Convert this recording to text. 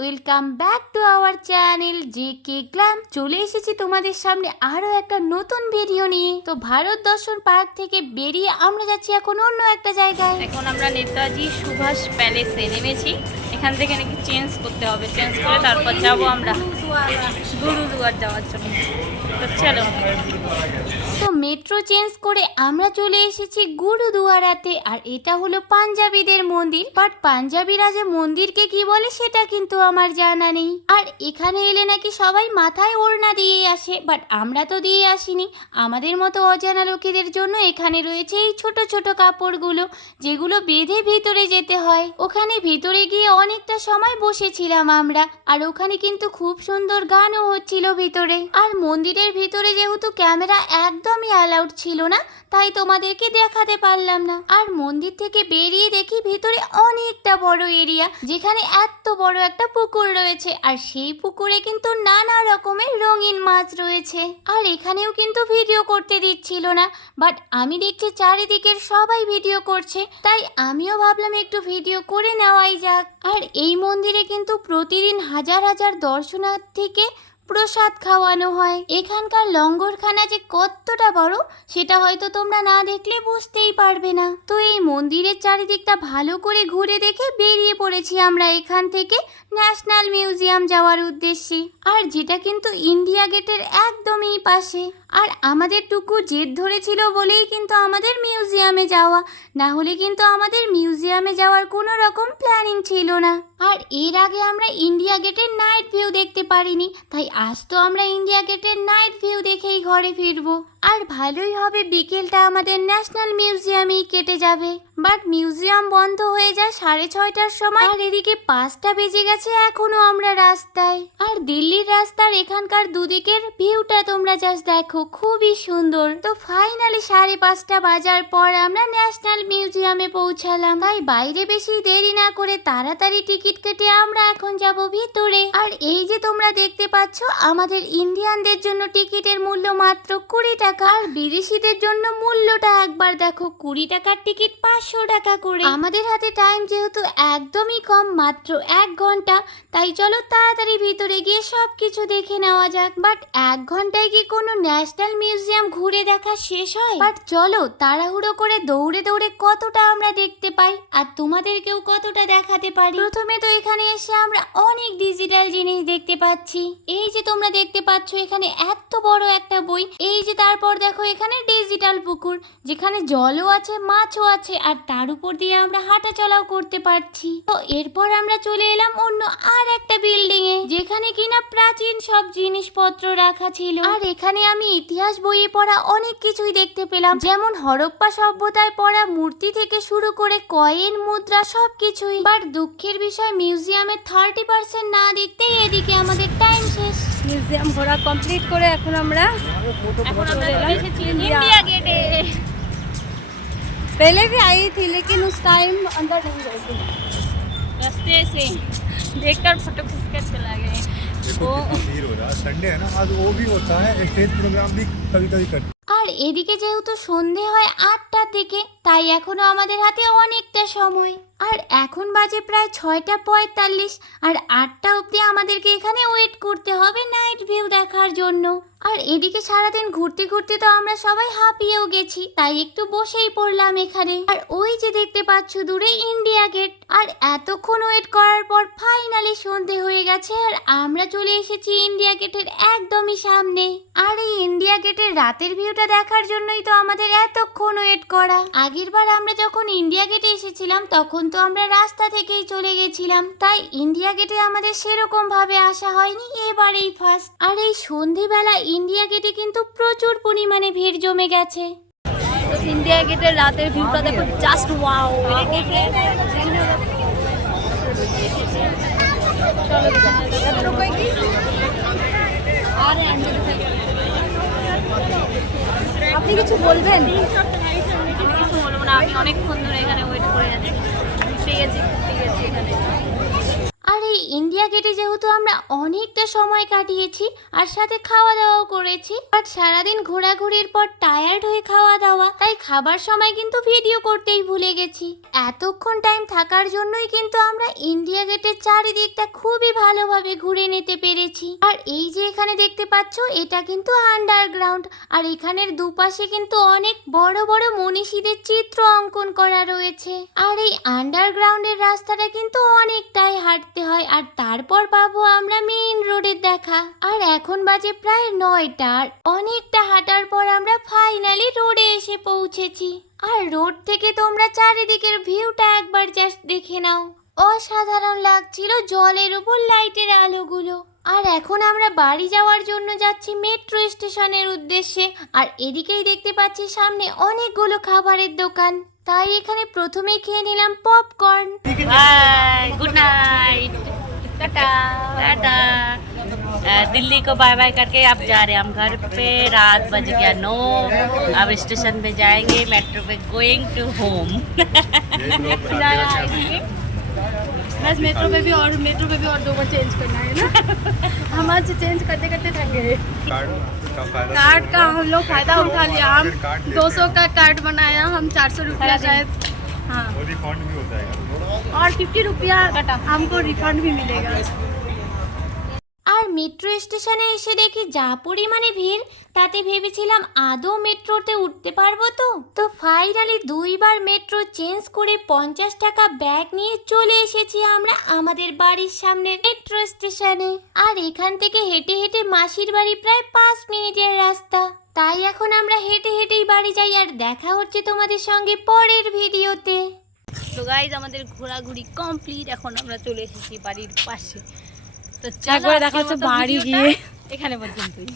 Welcome back to our channel G K Glam চলে এসেছি তোমাদের সামনে আরও একটা নতুন ভিডিও নিয়ে। তো ভারত দর্শন পার্ক থেকে বেরিয়ে আমরা যাচ্ছি এখন অন্য একটা জায়গায়। এখন আমরা নেতাজি সুভাষ প্যালেসে নেমেছি। এখান থেকে নাকি চেঞ্জ করতে হবে। চেঞ্জ করে তারপর যাব আমরা গুরুদুয়ার যাওয়ার জন্য। তো চলো। তো মেট্রো চেঞ্জ করে আমরা চলে এসেছি গুরুদুয়ারাতে, আর এটা হলো পাঞ্জাবিদের মন্দির। বাট পাঞ্জাবিরা যে মন্দিরকে কি বলে সেটা কিন্তু আমার জানা নেই। আর এখানে এলে নাকি সবাই মাথায় ওড়না দিয়ে আসে বাট আমরা তো দিয়ে আসিনি। আমাদের মতো অজানা লোকেদের জন্য এখানে রয়েছে এই ছোট ছোট কাপড়গুলো, যেগুলো বেঁধে ভিতরে যেতে হয়। ওখানে ভিতরে গিয়ে অনেকটা সময় বসেছিলাম আমরা, আর ওখানে কিন্তু খুব সুন্দর গানও হচ্ছিল ভিতরে। আর মন্দিরের ভিতরে যেহেতু ক্যামেরা একদমই অ্যালাউড ছিল না, তাই তোমাদেরকে দেখাতে পারলাম না। আর মন্দির থেকে বেরিয়ে দেখি ভিতরে অনেকটা বড় এরিয়া, যেখানে এত বড় একটা পুকুর রয়েছে, আর সেই পুকুরে কিন্তু নানা রকমের রঙিন মাছ রয়েছে। আর এখানেও কিন্তু ভিডিও করতে দিচ্ছিল না, বাট আমি দেখছি চারিদিকের সবাই ভিডিও করছে, তাই আমিও ভাবলাম একটু ভিডিও করে নেওয়াই যাক। আর এই মন্দিরে কিন্তু প্রতিদিন হাজার হাজার দর্শনার্থীকে প্রসাদ খাওয়ানো হয়। এখানকার লঙ্গরখানা যে কতটা বড়, সেটা হয়তো তোমরা না দেখলে বুঝতেই পারবে না। তো এই মন্দিরের চারিদিকটা ভালো করে ঘুরে দেখে বেরিয়ে পড়েছি আমরা এখান থেকে ন্যাশনাল মিউজিয়াম যাওয়ার উদ্দেশ্যে। আর যেটা কিন্তু ইন্ডিয়া গেটের একদমই পাশে। আর আমাদের টুকু জেদ ধরেছিল বলেই কিন্তু আমাদের মিউজিয়ামে যাওয়া। না হলে কিন্তু আমাদের মিউজিয়ামে যাওয়ার কোনো রকম প্ল্যানিং ছিল না। আর এর আগে আমরা ইন্ডিয়া গেটের নাইট ভিউ দেখতে পারিনি, তাই আজ তো আমরা ইন্ডিয়া গেটের নাইট ভিউ দেখেই ঘরে ফিরবো। আর ভালোই হবে বিকেলটা আমাদের ন্যাশনাল মিউজিয়ামেই কেটে যাবে। বাট মিউজিয়াম বন্ধ হয়ে যায় সাড়ে ছয়টার সময়। আর এদিকে পাঁচটা বেজে গেছে এখনও আমরা রাস্তায়। আর দিল্লির রাস্তার এখানকার দুদিকের ভিউটা তোমরা জাস্ট দেখো, খুবই সুন্দর। তো ফাইনালি সাড়ে পাঁচটা বাজার পর আমরা ন্যাশনাল মিউজিয়ামে পৌঁছালাম। তাই বাইরে বেশি দেরি না করে তাড়াতাড়ি টিকিট কেটে আমরা এখন যাব ভিতরে। আর এই যে তোমরা দেখতে পাচ্ছ আমাদের ইন্ডিয়ানদের জন্য টিকিটের মূল্য মাত্র কুড়ি টাকা আর বিদেশিদের জন্য মূল্যটা একবার দেখো, কুড়ি টাকার টিকিট পাঁচশো টাকা করে। আমাদের হাতে টাইম যেহেতু একদমই কম, মাত্র এক ঘণ্টা, তাই চলো তাড়াতাড়ি ভিতরে গিয়ে সব কিছু দেখে নেওয়া যাক। বাট এক ঘন্টায় কি কোনো ন্যাশনাল মিউজিয়াম ঘুরে দেখা শেষ হয়? বাট চলো তাড়াহুড়ো করে দৌড়ে দৌড়ে কতটা আমরা দেখতে পাই আর তোমাদেরকেও কতটা দেখাতে পারি? প্রথমে তো এখানে এসে আমরা অনেক ডিজিটাল জিনিস দেখতে পাচ্ছি। এই যে তোমরা দেখতে পাচ্ছ এখানে এত বড় একটা বই। এই যে তারপর দেখো এখানে ডিজিটাল পুকুর, যেখানে জলও আছে, মাছও আছে, আর তার উপর দিয়ে আমরা হাঁটা চলাও করতে পারছি। তো এরপর আমরা চলে এলাম অন্য আর একটা বিল্ডিং এ, যেখানে কিনা প্রাচীন সব জিনিসপত্র রাখা ছিল। আর এখানে আমি ইতিহাস বইয়ে পড়া অনেক কিছুই দেখতে পেলাম। যেমন হরপ্পা সভ্যতায় পড়া মূর্তি থেকে শুরু করে কয়েন, মুদ্রা সব কিছুই বাট দুঃখের বিষয় মিউজিয়ামে থার্টি পার্সেন্ট না দেখতেই এদিকে আমাদের টাইম শেষ। মিউজিয়াম ঘোরা কমপ্লিট করে এখন আমরা এখন আমরা চলে এসেছি ইন্ডিয়া গেটে पहले भी आई थी लेकिन उस टाइम अंदर नहीं गई थी रास्ते से देखकर फोटो खींच कर चला गए देखो वो कितना भीड़ हो रहा है संडे है ना आज वो भी होता है स्टेज प्रोग्राम भी कभी कभी करते আর এদিকে যেহেতু সন্ধে হয় আটটার দিকে, তাই এখনও আমাদের হাতে অনেকটা সময়। আর এখন বাজে প্রায় ছয়টা পঁয়তাল্লিশ, আর আটটা অবধি আমাদেরকে এখানে ওয়েট করতে হবে নাইট ভিউ দেখার জন্য। আর এদিকে সারাদিন ঘুরতে ঘুরতে তো আমরা সবাই হাঁপিয়েও গেছি, তাই একটু বসেই পড়লাম এখানে। আর ওই যে দেখতে পাচ্ছ দূরে ইন্ডিয়া গেট আর এতক্ষণ ওয়েট করার পর ফাইনালি সন্ধে হয়ে গেছে আর আমরা চলে এসেছি ইন্ডিয়া গেটের একদমই সামনে। আর এই ইন্ডিয়া গেটের রাতের ভিউটা দেখার জন্যই তো আমাদের এতক্ষণ ওয়েট করা। আগের বার আমরা যখন ইন্ডিয়া গেটে এসেছিলাম তখন তো আমরা রাস্তা থেকেই চলে গেছিলাম। তাই ইন্ডিয়া গেটে আমাদের সেরকম ভাবে আসা হয়নি এবারেই ফার্স্ট আর এই সন্ধেবেলা ইন্ডিয়া গেটে কিন্তু প্রচুর পরিমাণে ভিড় জমে গেছে। ইন্ডিয়া গেটের রাতের ভিউটা দেখো জাস্ট ওয়াও আপনি কিছু বলবেন? কিছু বলব না, আমি অনেকক্ষণ ধরে এখানে ওয়েট করে আছি। পেয়েছি পেয়েছি এখানে। ইন্ডিয়া গেটে যেহেতু আমরা অনেকটা সময় কাটিয়েছি আর সাথে খাওয়া দাওয়াও করেছি, বাট সারাদিন ঘোরাঘুরির পর টায়ার্ড হয়ে খাওয়া দাওয়া তাই খাবার সময় কিন্তু ভিডিও করতেই ভুলে গেছি। এতক্ষণ টাইম থাকার জন্যই কিন্তু আমরা ইন্ডিয়া গেটের চারিদিকটা খুবই ভালোভাবে ঘুরে নিতে পেরেছি। আর এই যে এখানে দেখতে পাচ্ছ, এটা কিন্তু আন্ডারগ্রাউন্ড আর এখানের দুপাশে কিন্তু অনেক বড় বড় মনীষীদের চিত্র অঙ্কন করা রয়েছে। আর এই আন্ডারগ্রাউন্ডের রাস্তাটা কিন্তু অনেকটাই হাঁটতে হয় আর তারপর পাবো আমরা মেইন রোডের দেখা। আর এখন বাজে প্রায় নয়টা আর অনেকটা হাঁটার পর আমরা ফাইনালি রোডে এসে পৌঁছেছি। আর রোড থেকে তোমরা চারিদিকের ভিউটা একবার জাস্ট দেখে নাও। অসাধারণ লাগছিল জলের উপর লাইটের আলোগুলো। আর এখন আমরা বাড়ি যাওয়ার জন্য যাচ্ছি মেট্রো স্টেশনের উদ্দেশ্যে। আর এদিকেই দেখতে পাচ্ছি সামনে অনেকগুলো খাবারের দোকান। তাই এখানে প্রথমে খেয়ে নিলাম popcorn good night tata tata Delhi को बाय बाय करके अब जा रहे हैं। हम घर पे रात बज गया नौ। अब स्टेशन पे जाएँगे मेट्रो पे गोइंग टू होम बस मेट्रो पे भी और मेट्रो पे भी और दो बार चेंज करना है ना? हम आज चेंज करते करते थक गए। कार्ड का हम लोग फ़ायदा उठा लिया। हम फिर कार्ड 200 का कार्ड बनाया। हम 400 रुपया शायद हाँ। और फिफ्टी रुपया हमको रिफंड भी मिलेगा। মেট্রো স্টেশনে এসে দেখি যা পরিমাণে ভিড়, তাতে ভেবেছিলাম আদৌ মেট্রোতে উঠতে পারব তো। তো ফাইনালি দুইবার মেট্রো চেঞ্জ করে পঞ্চাশ টাকা ব্যাগ নিয়ে চলে এসেছি আমরা আমাদের বাড়ির সামনে মেট্রো স্টেশনে আর এখান থেকে হেঁটে হেঁটে মাসির বাড়ি প্রায় পাঁচ মিনিটের রাস্তা। তাই এখন আমরা হেঁটে হেঁটেই বাড়ি যাই আর দেখা হচ্ছে তোমাদের সঙ্গে পরের ভিডিওতে। তো গাইজ আমাদের ঘোরাঘুরি কমপ্লিট এখন আমরা চলে এসেছি বাড়ির পাশে। তো একবারে দেখা হচ্ছে বাড়ি গিয়ে। এখানে পর্যন্তই